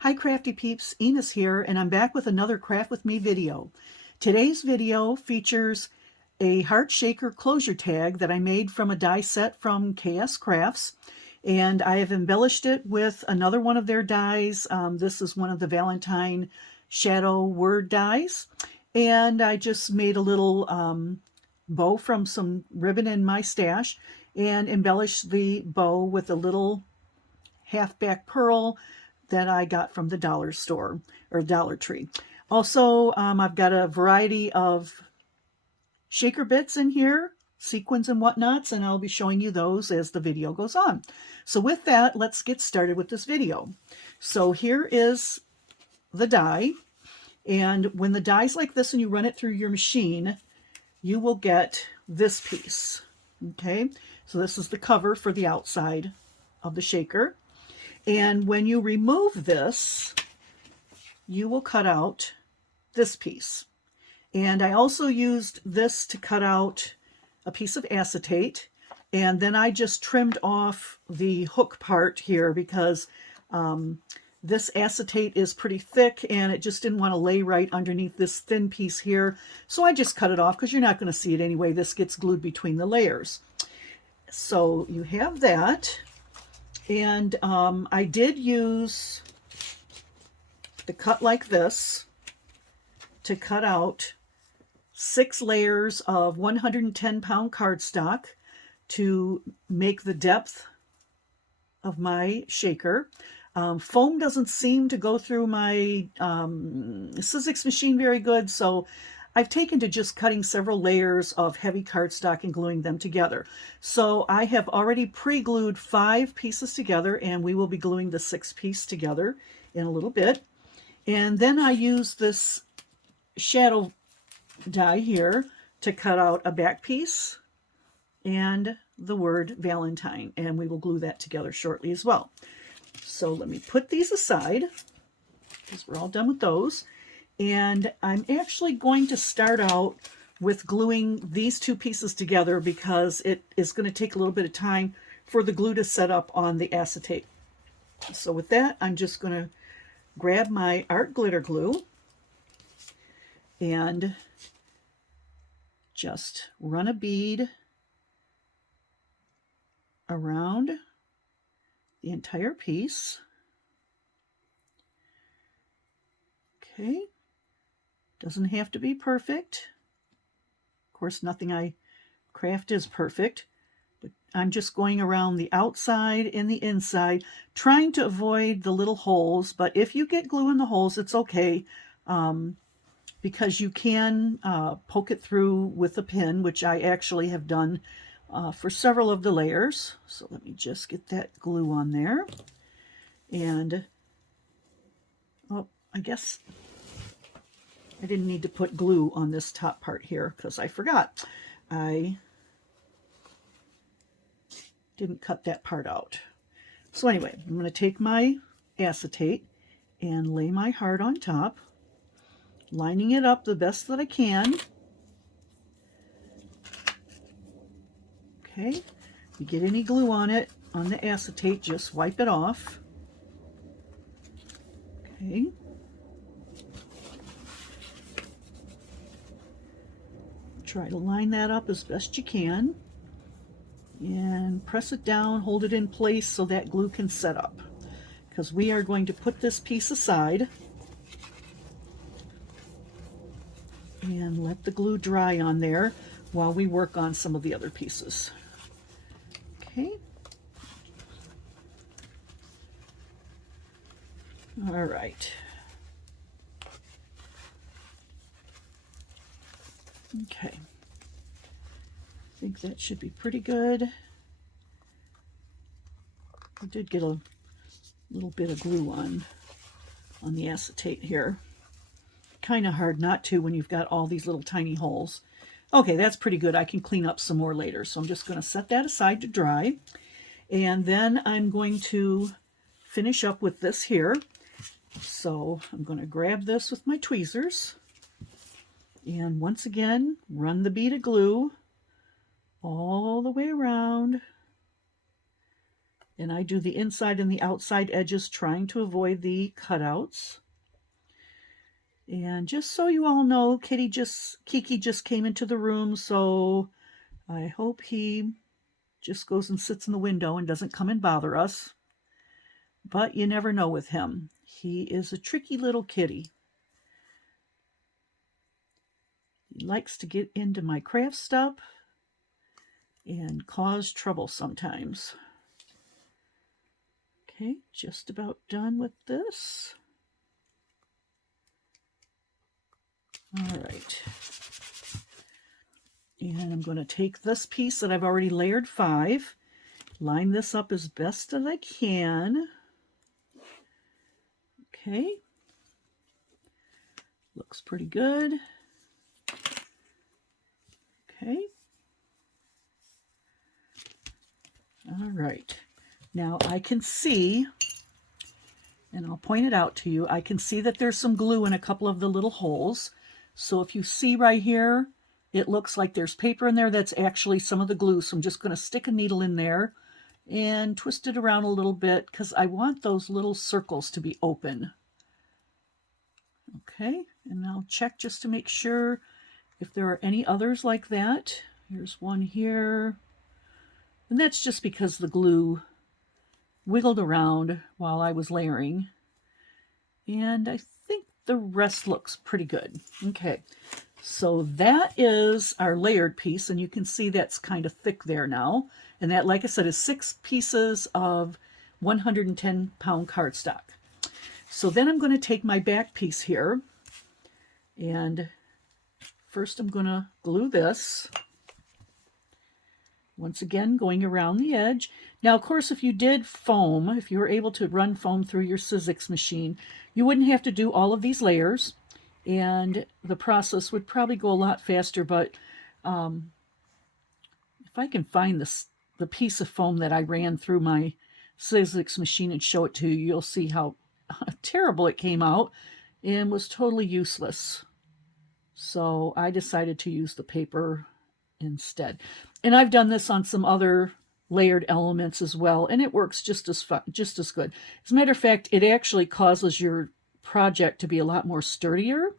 Hi crafty peeps, Enis here, and I'm back with another Craft With Me video. Today's video features a heart shaker closure tag that I made from a die set from KSCrafts, and I have embellished it with another one of their dies. This is one of the Valentine shadow word dies, and I just made a little bow from some ribbon in my stash and embellished the bow with a little half-back pearl that I got from the dollar store or Dollar Tree. Also, I've got a variety of shaker bits in here, sequins and whatnots, and I'll be showing you those as the video goes on. So with that, let's get started with this video. So here is the die, and when the die's like this and you run it through your machine, you will get this piece. Okay, so this is the cover for the outside of the shaker. And when you remove this, you will cut out this piece. And I also used this to cut out a piece of acetate. And then I just trimmed off the hook part here because this acetate is pretty thick and it just didn't want to lay right underneath this thin piece here. So I just cut it off because you're not going to see it anyway. This gets glued between the layers. So you have that. And I did use the cut like this to cut out 6 layers of 110-pound cardstock to make the depth of my shaker. Foam doesn't seem to go through my Sizzix machine very good, so I've taken to just cutting several layers of heavy cardstock and gluing them together. So I have already pre-glued 5 pieces together, and we will be gluing the 6th piece together in a little bit. And then I use this shadow die here to cut out a back piece and the word Valentine, and we will glue that together shortly as well. So let me put these aside because we're all done with those. And I'm actually going to start out with gluing these 2 pieces together because it is going to take a little bit of time for the glue to set up on the acetate. So with that, I'm just going to grab my art glitter glue and just run a bead around the entire piece. Okay. Doesn't have to be perfect. Of course, nothing I craft is perfect, but I'm just going around the outside and the inside, trying to avoid the little holes. But if you get glue in the holes, it's okay, because you can poke it through with a pin, which I actually have done for several of the layers. So let me just get that glue on there. And, oh, I guess I didn't need to put glue on this top part here because I forgot. I didn't cut that part out. So anyway, I'm going to take my acetate and lay my heart on top, lining it up the best that I can. Okay, if you get any glue on it, on the acetate, just wipe it off. Okay. Try to line that up as best you can and press it down, hold it in place so that glue can set up, because we are going to put this piece aside and let the glue dry on there while we work on some of the other pieces. Okay. All right. Okay, I think that should be pretty good. I did get a little bit of glue on the acetate here. Kind of hard not to when you've got all these little tiny holes. Okay, that's pretty good. I can clean up some more later. So I'm just going to set that aside to dry. And then I'm going to finish up with this here. So I'm going to grab this with my tweezers. And once again, run the bead of glue all the way around And I do the inside and the outside edges, trying to avoid the cutouts. And just so you all know, Kiki just came into the room, so I hope he just goes and sits in the window and doesn't come and bother us. But you never know with him. He is a tricky little kitty. He likes to get into my craft stuff and cause trouble sometimes. Okay, just about done with this. All right. And I'm going to take this piece that I've already layered 5, line this up as best as I can. Okay. Looks pretty good. Okay. All right. Now I can see, and I'll point it out to you, I can see that there's some glue in a couple of the little holes. So if you see right here, it looks like there's paper in there. That's actually some of the glue. So I'm just going to stick a needle in there and twist it around a little bit because I want those little circles to be open. Okay, and I'll check just to make sure if there are any others like that. Here's one here. And that's just because the glue wiggled around while I was layering. And I think the rest looks pretty good. Okay, so that is our layered piece, and you can see that's kind of thick there now. And that, like I said, is 6 pieces of 110-pound cardstock. So then I'm going to take my back piece here, and first I'm going to glue this. Once again, going around the edge. Now, of course, if you did foam, if you were able to run foam through your Sizzix machine, you wouldn't have to do all of these layers, and the process would probably go a lot faster. But if I can find the piece of foam that I ran through my Sizzix machine and show it to you, you'll see how terrible it came out and was totally useless. So I decided to use the paper instead. And I've done this on some other layered elements as well, and it works just as good. As a matter of fact, it actually causes your project to be a lot more sturdier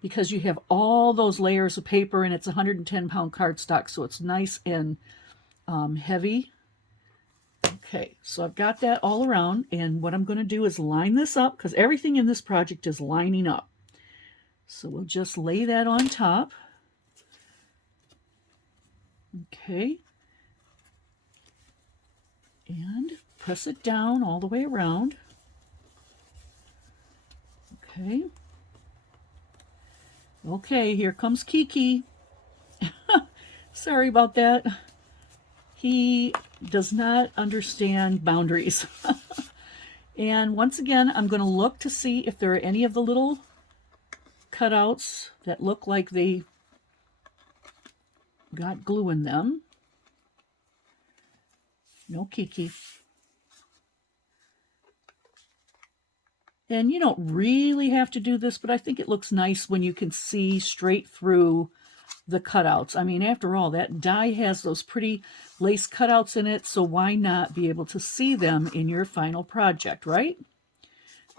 because you have all those layers of paper, and it's 110-pound cardstock, so it's nice and heavy. Okay, so I've got that all around, and what I'm going to do is line this up because everything in this project is lining up. So we'll just lay that on top. Okay, and press it down all the way around. Okay. Okay, here comes Kiki. Sorry about that. He does not understand boundaries. And once again, I'm going to look to see if there are any of the little cutouts that look like they got glue in them. No Kiki. And you don't really have to do this, but I think it looks nice when you can see straight through the cutouts. I mean, after all, that die has those pretty lace cutouts in it, so why not be able to see them in your final project, right?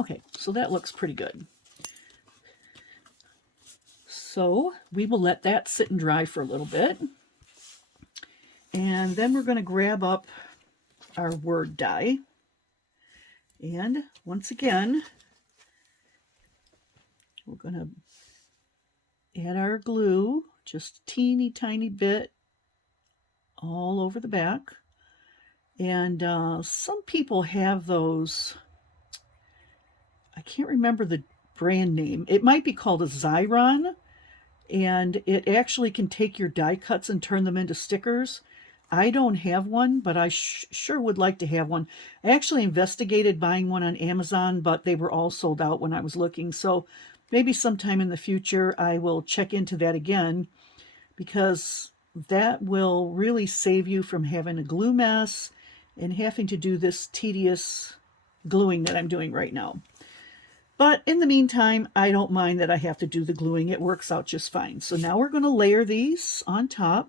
Okay, so that looks pretty good. So we will let that sit and dry for a little bit. And then we're going to grab up our word die. And once again, we're going to add our glue, just a teeny tiny bit all over the back. And some people have those, I can't remember the brand name. It might be called a Xyron, and it actually can take your die cuts and turn them into stickers. I don't have one, but I sure would like to have one. I actually investigated buying one on Amazon, but they were all sold out when I was looking. So maybe sometime in the future I will check into that again, because that will really save you from having a glue mess and having to do this tedious gluing that I'm doing right now. But in the meantime, I don't mind that I have to do the gluing. It works out just fine. So now we're going to layer these on top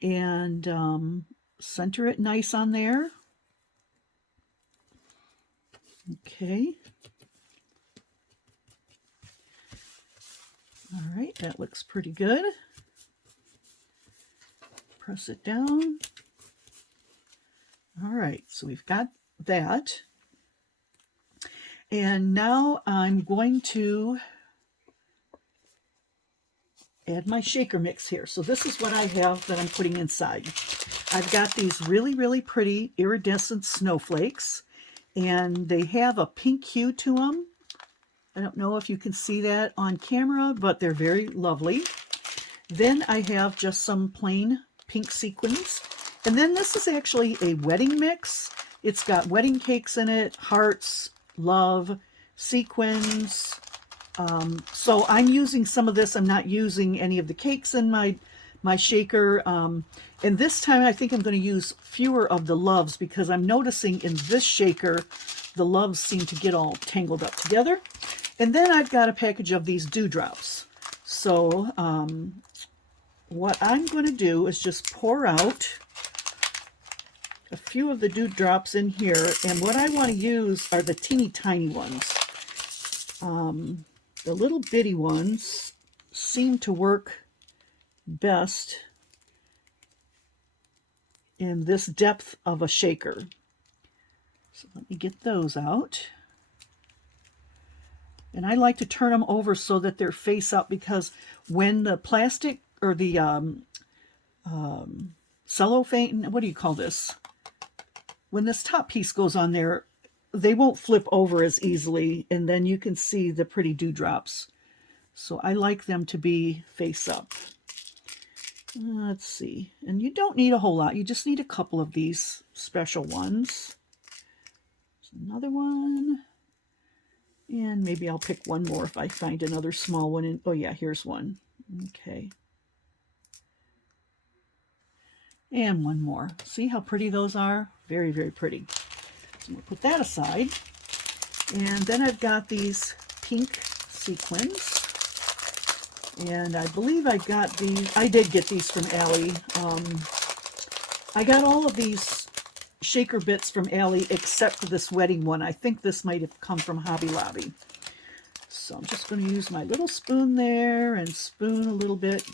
and center it nice on there. Okay. All right, that looks pretty good. Press it down. All right, so we've got that. And now I'm going to add my shaker mix here. So this is what I have that I'm putting inside. I've got these really, really pretty iridescent snowflakes, and they have a pink hue to them. I don't know if you can see that on camera, but they're very lovely. Then I have just some plain pink sequins. And then this is actually a wedding mix. It's got wedding cakes in it, hearts, love, sequins. So I'm using some of this. I'm not using any of the cakes in my shaker. And this time I think I'm going to use fewer of the loves because I'm noticing in this shaker the loves seem to get all tangled up together. And then I've got a package of these dewdrops. So what I'm going to do is just pour out a few of the dewdrops in here. And what I want to use are the teeny tiny ones. The little bitty ones seem to work best in this depth of a shaker. So let me get those out. And I like to turn them over so that they're face up, because when the plastic or the cellophane, what do you call this? When this top piece goes on there, they won't flip over as easily, and then you can see the pretty dewdrops. So I like them to be face up. Let's see. And you don't need a whole lot. You just need a couple of these special ones. There's another one. And maybe I'll pick one more if I find another small one. Oh yeah, here's one. Okay. And one more. See how pretty those are? Very, very pretty. So we'll put that aside. And then I've got these pink sequins. And I believe I got these. I did get these from Allie. I got all of these shaker bits from Allie except for this wedding one. I think this might have come from Hobby Lobby. So I'm just going to use my little spoon there and spoon a little bit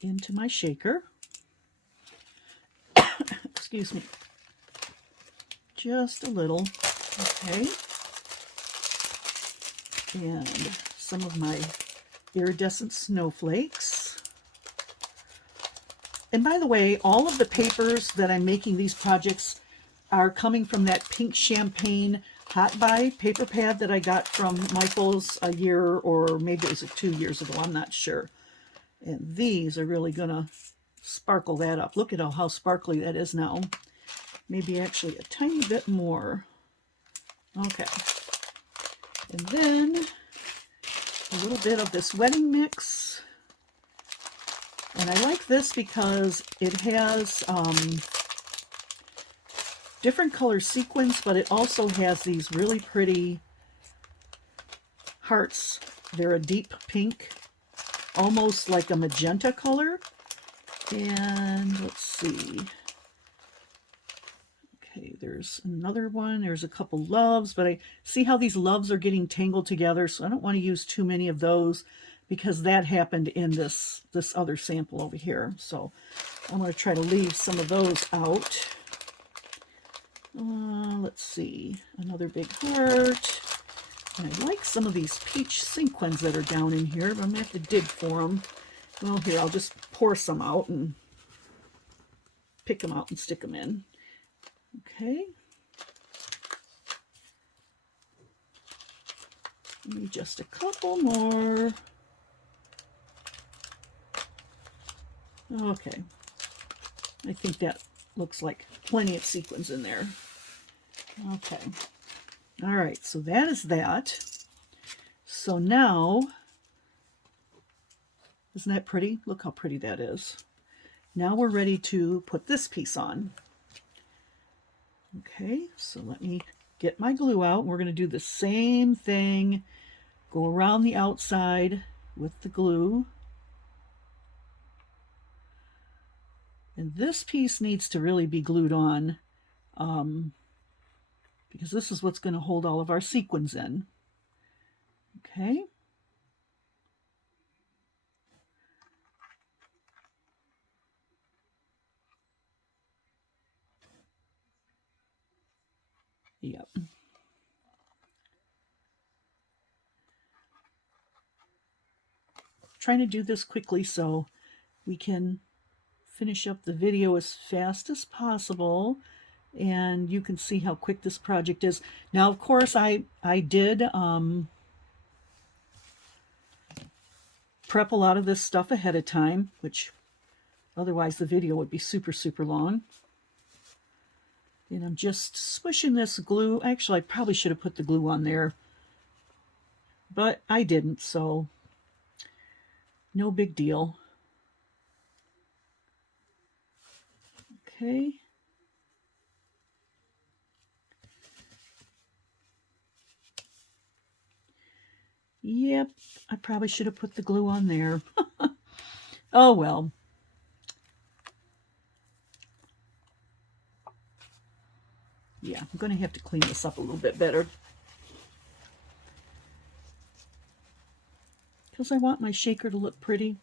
into my shaker. Excuse me. Just a little. Okay. And some of my iridescent snowflakes. And by the way, all of the papers that I'm making these projects are coming from that pink champagne hot buy paper pad that I got from Michael's a year, or maybe it was 2 years ago, I'm not sure. And these are really gonna sparkle that up. Look at how sparkly that is now. Maybe actually a tiny bit more. Okay. And then a little bit of this wedding mix. And I like this because it has different color sequins, but it also has these really pretty hearts. They're a deep pink, almost like a magenta color. And let's see. Okay, there's another one. There's a couple loves, but I see how these loves are getting tangled together, so I don't want to use too many of those because that happened in this other sample over here. So I'm going to try to leave some of those out. Let's see, another big heart. And I like some of these peach sequins that are down in here, but I'm going to have to dig for them. Well, here, I'll just pour some out and pick them out and stick them in. Okay. Maybe just a couple more. Okay. I think that looks like plenty of sequins in there. Okay. All right, so that is that. So now, isn't that pretty? Look how pretty that is. Now we're ready to put this piece on. Okay, so let me get my glue out. We're going to do the same thing. Go around the outside with the glue. And this piece needs to really be glued on. because this is what's going to hold all of our sequins in. Okay. Yep. Trying to do this quickly so we can finish up the video as fast as possible, and you can see how quick this project is. Now, of course, I did prep a lot of this stuff ahead of time, which otherwise the video would be super, super long. And I'm just swishing this glue. Actually, I probably should have put the glue on there, but I didn't, so no big deal. Okay. Yep, I probably should have put the glue on there. Oh well. Yeah, I'm going to have to clean this up a little bit better, because I want my shaker to look pretty.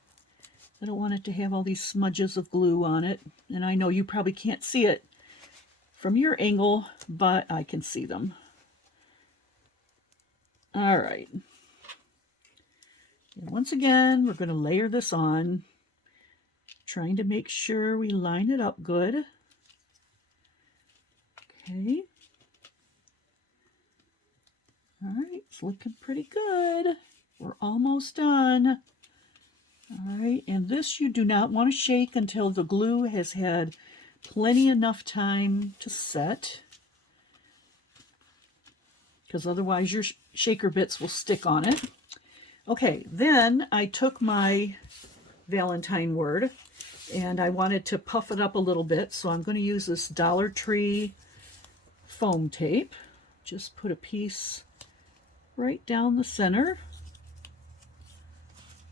I don't want it to have all these smudges of glue on it. And I know you probably can't see it from your angle, but I can see them. All right. And once again, we're going to layer this on, trying to make sure we line it up good. Okay. All right, it's looking pretty good. We're almost done. All right, and this you do not want to shake until the glue has had plenty enough time to set, because otherwise your shaker bits will stick on it. Okay, then I took my Valentine word and I wanted to puff it up a little bit, so I'm going to use this Dollar Tree foam tape. Just put a piece right down the center.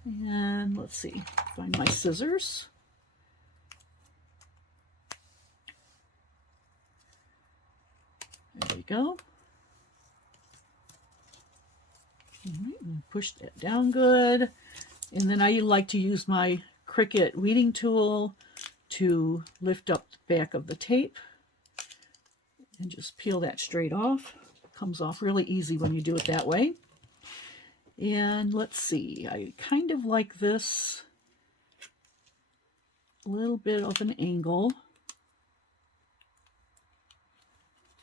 And let's see, find my scissors. There we go. All right, and push that down good. And then I like to use my Cricut weeding tool to lift up the back of the tape and just peel that straight off. It comes off really easy when you do it that way. And let's see, I kind of like this a little bit of an angle.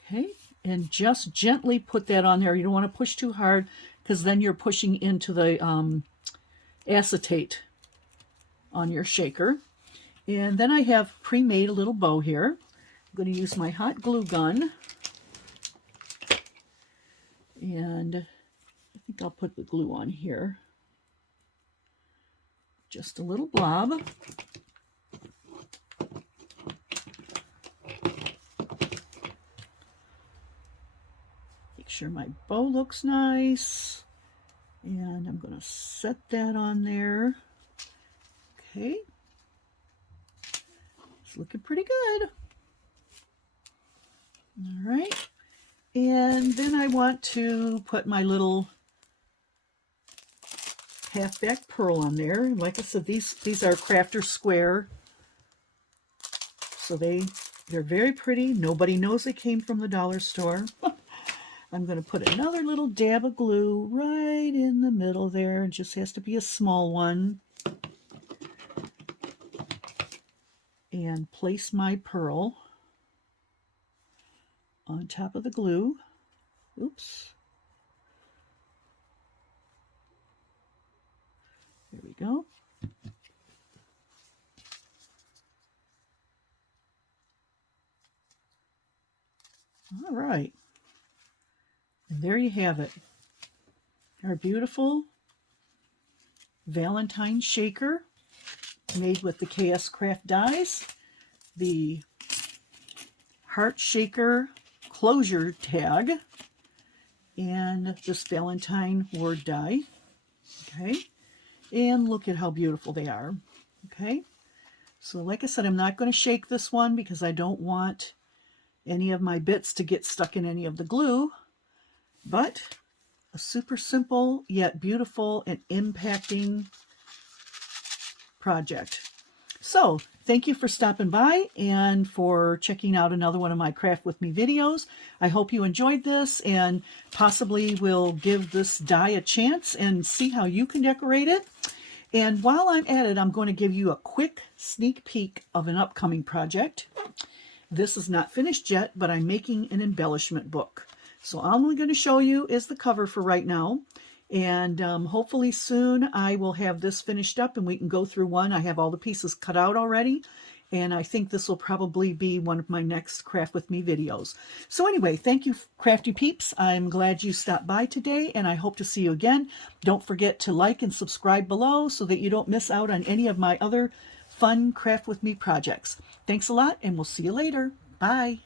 Okay, and just gently put that on there. You don't want to push too hard, because then you're pushing into the acetate on your shaker. And then I have pre-made a little bow here. I'm going to use my hot glue gun. And I think I'll put the glue on here. Just a little blob. Make sure my bow looks nice. And I'm going to set that on there. Okay. It's looking pretty good. All right. And then I want to put my little half-back pearl on there. Like I said, these are Crafter Square. So they're very pretty. Nobody knows they came from the dollar store. I'm going to put another little dab of glue right in the middle there. It just has to be a small one. And place my pearl on top of the glue. Oops. There we go. All right. And there you have it. Our beautiful Valentine shaker made with the KSCraft dies. The heart shaker closure tag. And this Valentine word die. Okay. And look at how beautiful they are. Okay. So like I said, I'm not going to shake this one because I don't want any of my bits to get stuck in any of the glue, but a super simple yet beautiful and impacting project. So thank you for stopping by and for checking out another one of my Craft With Me videos. I hope you enjoyed this and possibly will give this die a chance and see how you can decorate it. And while I'm at it, I'm going to give you a quick sneak peek of an upcoming project. This is not finished yet, but I'm making an embellishment book. So all I'm going to show you is the cover for right now. And hopefully soon I will have this finished up and we can go through one. I have all the pieces cut out already. And I think this will probably be one of my next Craft With Me videos. So anyway, thank you, crafty peeps. I'm glad you stopped by today, and I hope to see you again. Don't forget to like and subscribe below so that you don't miss out on any of my other fun Craft With Me projects. Thanks a lot, and we'll see you later. Bye.